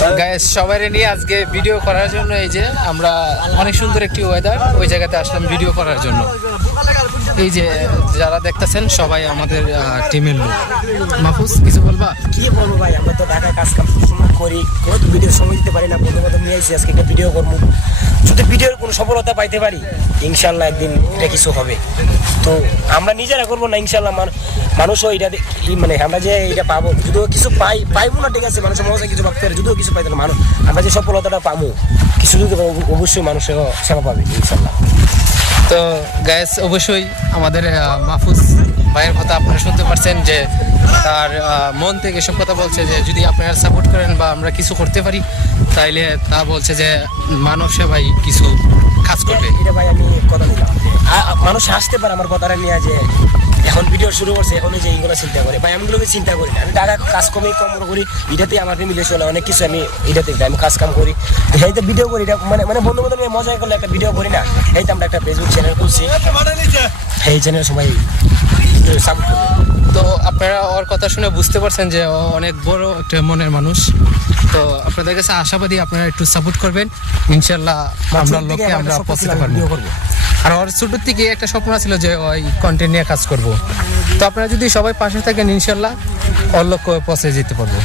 Guys সবাই নিয়ে আজকে ভিডিও করার জন্য এই যে আমরা অনেক সুন্দর একটি ওয়েদার ওই জায়গাতে আসলাম ভিডিও করার জন্য। এই যে যারা দেখতেছেন সবাই আমাদের টিমের লোক। মাহফুজ কিছু বলবা? কি বলবো ভাই, আমরা তো ঢাকায় কাজ কাম সবসময় করি, কত ভিডিও সময় দিতে পারি না। বন্ধু বান্ধব নিয়ে এসেছি, আজকে একটা ভিডিও করবো। যদি ভিডিওর কোনো সফলতা পাইতে পারি ইনশাল্লাহ একদিন এটা কিছু হবে। তো আমরা নিজেরা করবো না ইনশাল্লাহ, মানুষও এটা মানে আমরা যে এটা পাবো, যদিও কিছু পাইবো না ঠিক আছে, মানুষের মজা কিছু ভাবতে পারে, যদিও কিছু পাইতে না মানুষ, আমরা যে সফলতাটা পাবো কিছু যদি অবশ্যই মানুষের সেবা পাবে ইনশাল্লাহ। তো গাইস অবশ্যই আমাদের মাহফুজ ভাইয়ের কথা আপনারা শুনতে পারছেন যে তার মন থেকে সব কথা বলছে যে যদি আপনারা সাপোর্ট করেন বা আমরা কিছু করতে পারি তাইলে তা বলছে যে মানব সেবাই কিছু কাজ করবে। এটা ভাই আমি কথা দিলাম, মানুষ আসতে পারে আমার কথাটা নিয়ে যে এখন ভিডিও শুরু করছে, এখন যে এইগুলো চিন্তা করে ভাই, আমিগুলোকে চিন্তা করি না। আমি টাকা কাজ কম করি, এটাতেই আমার ফ্যামিলি চলে, অনেক কিছু আমি এটাতে আমি কাজ কাম করি, এইতে ভিডিও করি। এটা মানে মানে বন্ধু বান্ধব নিয়ে মজা করলে একটা ভিডিও করি না, এইতে আমরা একটা ফেসবুক চ্যানেল খুলছি, এই চ্যানেল সবাই সাপোর্ট করবে। তো আপনারা ওর কথা শুনে বুঝতে পারছেন যে ও অনেক বড় একটা মনের মানুষ। তো আপনাদের কাছে আশাবাদী আপনারা একটু সাপোর্ট করবেন, ইনশাল্লাহ আমরা লক্ষ্যে আমরা পৌঁছতে পারবো। আর ওর ছোটোর থেকে একটা স্বপ্ন ছিল যে ওই কন্টেন্ট নিয়ে কাজ করব। তো আপনারা যদি সবাই পাশে থাকেন ইনশাল্লাহ ওর লক্ষ্যে পৌঁছে যেতে পারবো।